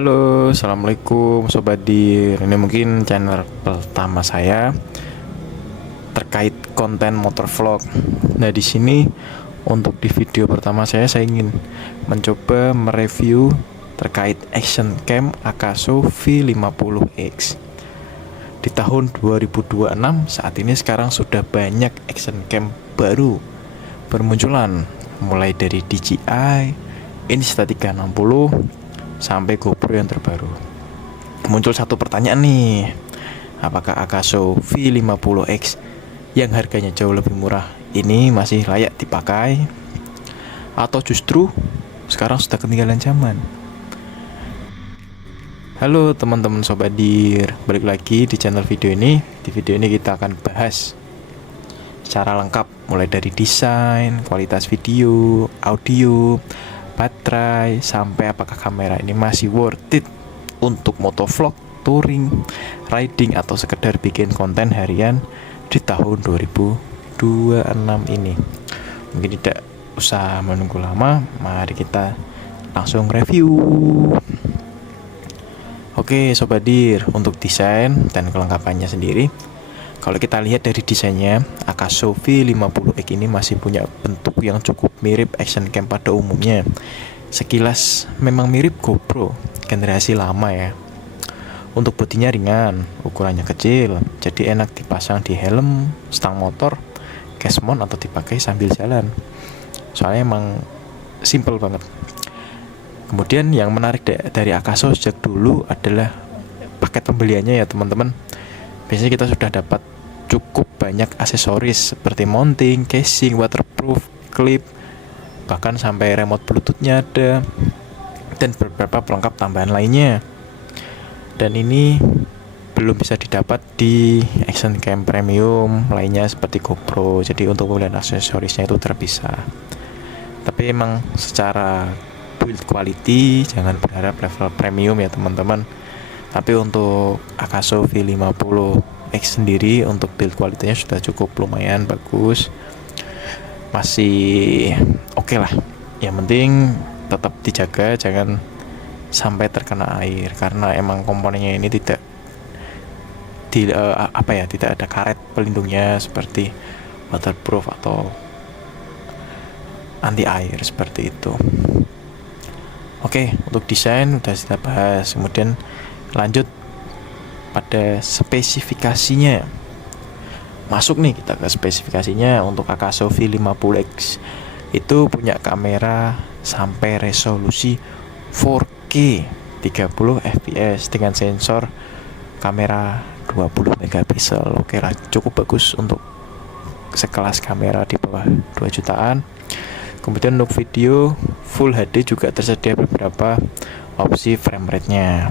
Halo, assalamualaikum Sobat Dir. Ini mungkin channel pertama saya terkait konten motor vlog. Nah, di sini untuk di video pertama saya ingin mencoba mereview terkait action cam Akaso V50X. Di tahun 2026 saat ini sekarang sudah banyak action cam baru bermunculan, mulai dari DJI, Insta360 sampai GoPro yang terbaru. Muncul satu pertanyaan nih, apakah Akaso V50X yang harganya jauh lebih murah ini masih layak dipakai, atau justru sekarang sudah ketinggalan zaman? Halo teman-teman Sobat Dir, balik lagi di channel video ini. Di video ini kita akan bahas secara lengkap mulai dari desain, kualitas video, audio, baterai, sampai apakah kamera ini masih worth it untuk motovlog, touring, riding, atau sekedar bikin konten harian di tahun 2026 ini. Mungkin tidak usah menunggu lama, mari kita langsung review. Oke Sobat Dir, untuk desain dan kelengkapannya sendiri, kalau kita lihat dari desainnya, Akaso V50X ini masih punya bentuk yang cukup mirip action cam pada umumnya. Sekilas memang mirip GoPro generasi lama ya. Untuk bodinya ringan, ukurannya kecil, jadi enak dipasang di helm, stang motor, gas mount, atau dipakai sambil jalan. Soalnya emang simple banget. Kemudian yang menarik dari Akaso sejak dulu adalah paket pembeliannya ya teman-teman. Biasanya kita sudah dapat cukup banyak aksesoris seperti mounting, casing, waterproof, clip, bahkan sampai remote bluetoothnya ada, dan beberapa pelengkap tambahan lainnya. Dan ini belum bisa didapat di action cam premium lainnya seperti GoPro. Jadi untuk pembelian aksesorisnya itu terpisah. Tapi emang secara build quality jangan berharap level premium ya teman-teman. Tapi untuk Akaso V50X sendiri untuk build kualitasnya sudah cukup lumayan bagus, masih oke lah. Yang penting tetap dijaga, jangan sampai terkena air, karena emang komponennya ini tidak ada karet pelindungnya seperti waterproof atau anti air seperti itu. Oke, untuk desain udah kita bahas, kemudian lanjut pada spesifikasinya. Masuk nih kita ke spesifikasinya. Untuk Akaso V50X itu punya kamera sampai resolusi 4K 30 fps dengan sensor kamera 20 megapiksel. Oke lah, cukup bagus untuk sekelas kamera di bawah 2 jutaan. Kemudian untuk video Full HD juga tersedia beberapa opsi frame rate-nya.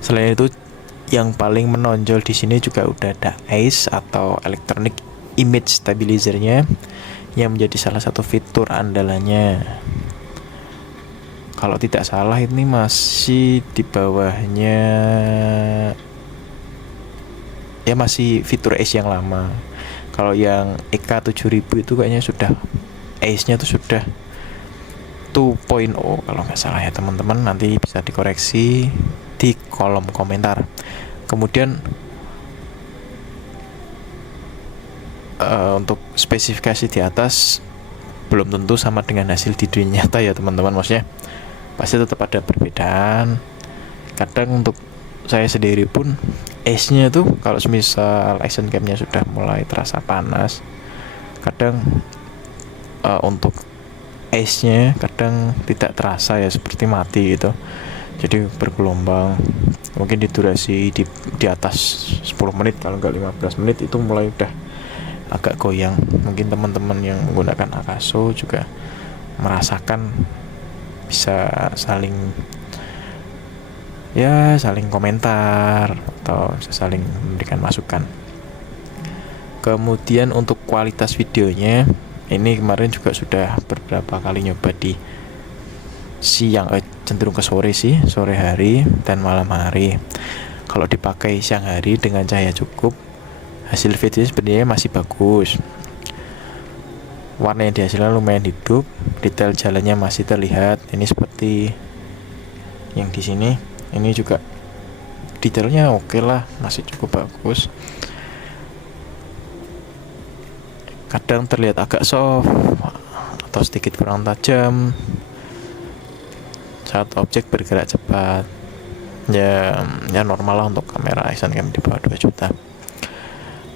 Selain itu, yang paling menonjol di sini juga udah ada EIS atau Electronic Image Stabilizer-nya yang menjadi salah satu fitur andalannya. Kalau tidak salah ini masih di bawahnya, ya masih fitur EIS yang lama. Kalau yang EK7000 itu kayaknya sudah EIS-nya itu sudah 2.0 kalau nggak salah ya teman-teman, nanti bisa dikoreksi di kolom komentar. Kemudian untuk spesifikasi di atas belum tentu sama dengan hasil di dunia nyata ya teman-teman, maksudnya pasti tetap ada perbedaan. Kadang untuk saya sendiri pun EIS-nya tuh kalau semisal action cam-nya sudah mulai terasa panas, kadang untuk EIS-nya kadang tidak terasa ya, seperti mati gitu. Jadi bergelombang, mungkin di durasi di atas 10 menit, kalau nggak 15 menit itu mulai udah agak goyang. Mungkin teman-teman yang menggunakan Akaso juga merasakan, bisa saling komentar atau bisa saling memberikan masukan. Kemudian untuk kualitas videonya, ini kemarin juga sudah beberapa kali nyoba di siang, cenderung ke sore hari dan malam hari. Kalau dipakai siang hari dengan cahaya cukup, hasil video sebenarnya masih bagus. Warna yang dihasilkan lumayan hidup, detail jalannya masih terlihat. Ini seperti Yang di sini ini juga detailnya oke lah, masih cukup bagus. Kadang terlihat agak soft atau sedikit kurang tajam saat objek bergerak cepat. Ya normal lah untuk kamera action cam di bawah 2 juta.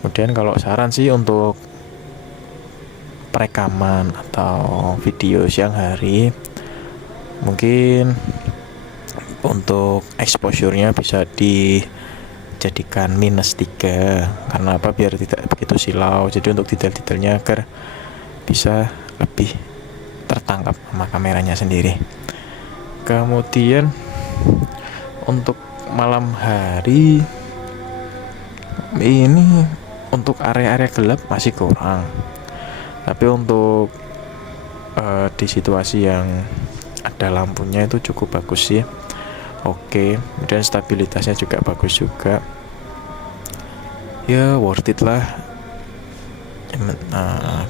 Kemudian kalau saran sih untuk perekaman atau video siang hari, mungkin untuk exposure-nya bisa dijadikan -3. Karena apa? Biar tidak begitu silau. Jadi untuk detail-detailnya agar bisa lebih tertangkap sama kameranya sendiri. Kemudian untuk malam hari ini untuk area-area gelap masih kurang. Tapi untuk di situasi yang ada lampunya itu cukup bagus sih. Oke, dan stabilitasnya juga bagus juga. Ya worth it lah.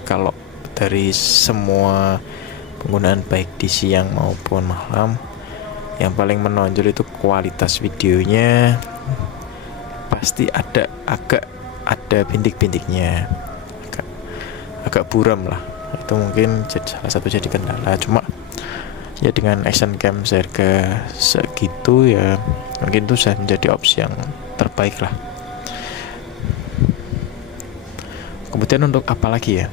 Kalau dari semua penggunaan baik di siang maupun malam, yang paling menonjol itu kualitas videonya. Pasti ada bintik-bintiknya, agak buram lah. Itu mungkin salah satu jadi kendala. Cuma ya dengan action cam seharga segitu ya mungkin itu sudah menjadi opsi yang terbaik lah. Kemudian untuk apa lagi ya,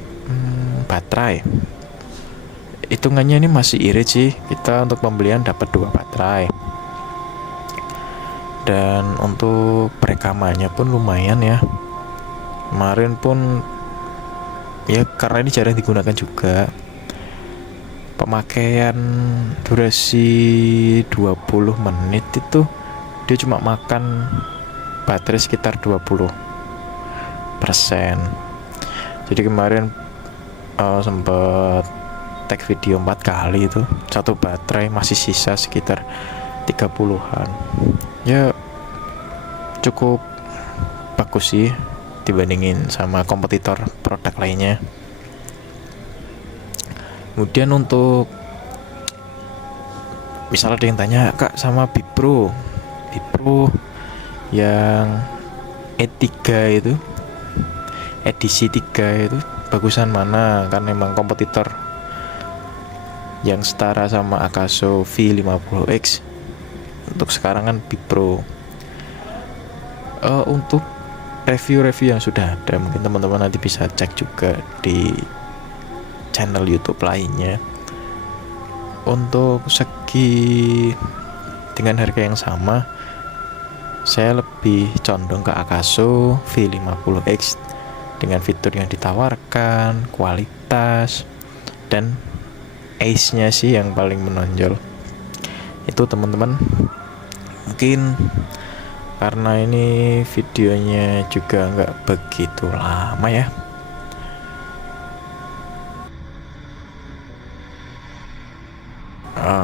baterai hitungannya ini masih irit sih. Kita untuk pembelian dapat 2 baterai, dan untuk perekamannya pun lumayan ya. Kemarin pun ya karena ini jarang digunakan juga, pemakaian durasi 20 menit itu dia cuma makan baterai sekitar 20%. Jadi kemarin sempat tag video 4 kali, itu satu baterai masih sisa sekitar 30-an. Ya cukup bagus sih dibandingin sama kompetitor produk lainnya. Kemudian untuk misalnya ada yang tanya, Kak, sama Bipro yang E3 itu, edisi 3 itu bagusan mana? Kan memang kompetitor yang setara sama Akaso V50X untuk sekarang kan Bipro. Untuk review-review yang sudah ada, mungkin teman-teman nanti bisa cek juga di channel YouTube lainnya. Untuk segi dengan harga yang sama, saya lebih condong ke Akaso V50X dengan fitur yang ditawarkan, kualitas, dan ace-nya sih yang paling menonjol. Itu teman-teman. Mungkin karena ini videonya juga nggak begitu lama ya,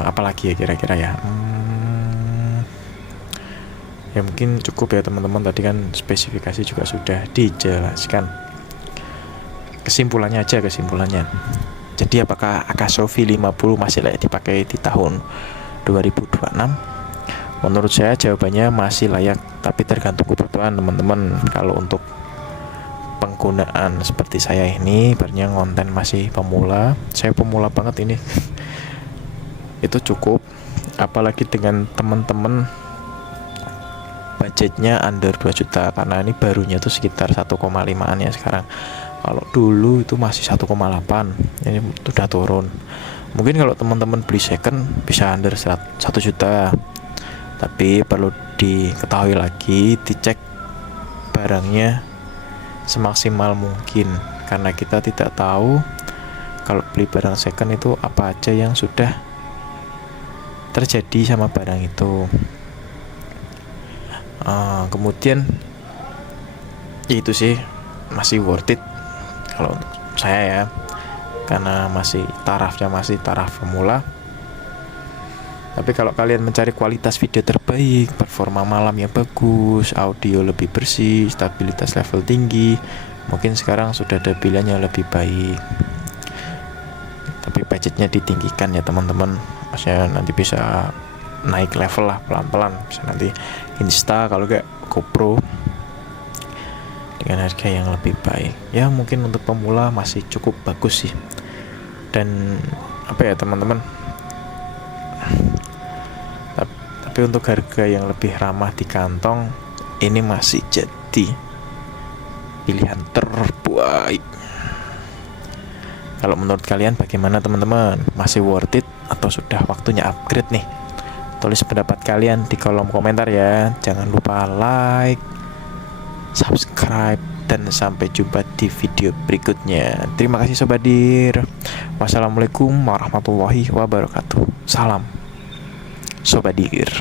apalagi ya kira-kira ya, ya mungkin cukup ya teman-teman. Tadi kan spesifikasi juga sudah dijelaskan. Kesimpulannya. Jadi apakah Akaso V50 masih layak dipakai di tahun 2026? Menurut saya jawabannya masih layak, tapi tergantung kebutuhan teman-teman. Kalau untuk penggunaan seperti saya ini, ibaratnya konten masih pemula, saya pemula banget ini itu cukup. Apalagi dengan teman-teman budgetnya under 2 juta, karena ini barunya tuh sekitar 1,5an ya sekarang. Kalau dulu itu masih 1,8, ini udah turun. Mungkin kalau teman-teman beli second bisa under 1 juta. Tapi perlu diketahui lagi, dicek barangnya semaksimal mungkin, karena kita tidak tahu kalau beli barang second itu apa aja yang sudah terjadi sama barang itu. Kemudian itu sih masih worth it kalau untuk saya ya, karena masih taraf pemula. Tapi kalau kalian mencari kualitas video terbaik, performa malam yang bagus, audio lebih bersih, stabilitas level tinggi, mungkin sekarang sudah ada pilihan yang lebih baik. Tapi budgetnya ditinggikan ya teman-teman. Maksudnya nanti bisa naik level lah pelan-pelan, bisa nanti Insta kalau gak GoPro dengan harga yang lebih baik. Ya mungkin untuk pemula masih cukup bagus sih. Dan apa ya teman-teman, tapi untuk harga yang lebih ramah di kantong ini masih jadi pilihan terbaik. Kalau menurut kalian bagaimana teman-teman? Masih worth it atau sudah waktunya upgrade nih? Tulis pendapat kalian di kolom komentar ya. Jangan lupa like, subscribe, dan sampai jumpa di video berikutnya. Terima kasih Sobat Dir. Wassalamualaikum warahmatullahi wabarakatuh. Salam Sobat Dir.